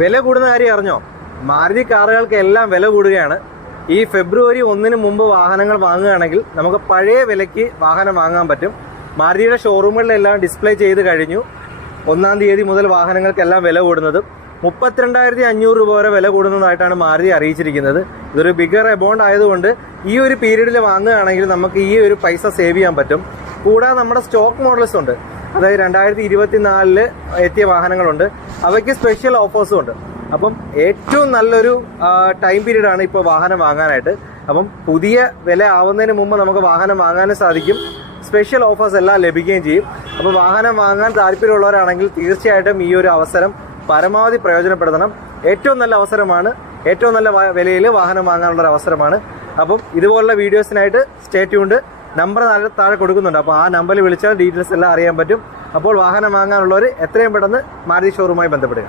വില കൂടുന്ന കാര്യം അറിഞ്ഞോ? മാരുതി കാറുകൾക്ക് എല്ലാം വില കൂടുകയാണ്. ഈ ഫെബ്രുവരി 1 മുമ്പ് വാഹനങ്ങൾ വാങ്ങുകയാണെങ്കിൽ നമുക്ക് പഴയ വിലയ്ക്ക് വാഹനം വാങ്ങാൻ പറ്റും. മാരുതിയുടെ ഷോറൂമുകളിലെല്ലാം ഡിസ്പ്ലേ ചെയ്ത് കഴിഞ്ഞു. 1-ാം തീയതി മുതൽ വാഹനങ്ങൾക്കെല്ലാം വില കൂടുന്നത് 32,500 രൂപ വരെ വില കൂടുന്നതായിട്ടാണ് മാരുതി അറിയിച്ചിരിക്കുന്നത്. ഇതൊരു ബിഗർ എമൗണ്ട് ആയതുകൊണ്ട് ഈ ഒരു പീരീഡിൽ വാങ്ങുകയാണെങ്കിൽ നമുക്ക് ഈ ഒരു പൈസ സേവ് ചെയ്യാൻ പറ്റും. കൂടാതെ നമ്മുടെ സ്റ്റോക്ക് മോഡൽസ് ഉണ്ട്, അതായത് 2024 എത്തിയ വാഹനങ്ങളുണ്ട്, അവയ്ക്ക് സ്പെഷ്യൽ ഓഫേഴ്സും ഉണ്ട്. അപ്പം ഏറ്റവും നല്ലൊരു ടൈം പീരീഡാണ് ഇപ്പോൾ വാഹനം വാങ്ങാനായിട്ട്. അപ്പം പുതിയ വില ആവുന്നതിന് മുമ്പ് നമുക്ക് വാഹനം വാങ്ങാനും സാധിക്കും, സ്പെഷ്യൽ ഓഫേഴ്സ് എല്ലാം ലഭിക്കുകയും ചെയ്യും. അപ്പോൾ വാഹനം വാങ്ങാൻ താല്പര്യമുള്ളവരാണെങ്കിൽ തീർച്ചയായിട്ടും ഈ ഒരു അവസരം പരമാവധി പ്രയോജനപ്പെടുത്തണം. ഏറ്റവും നല്ല അവസരമാണ്, ഏറ്റവും നല്ല വിലയിൽ വാഹനം വാങ്ങാനുള്ള അവസരമാണ്. അപ്പം ഇതുപോലുള്ള വീഡിയോസിനായിട്ട് സ്റ്റേ ട്യൂൺഡ്. നമ്പർ താഴെ കൊടുക്കുന്നുണ്ട്, അപ്പോൾ ആ നമ്പറിൽ വിളിച്ചാൽ ഡീറ്റെയിൽസ് എല്ലാം അറിയാൻ പറ്റും. അപ്പോൾ വാഹനം വാങ്ങാനുള്ളവർ എത്രയും പെട്ടെന്ന് മാരുതി ഷോറൂമായി ബന്ധപ്പെടുക.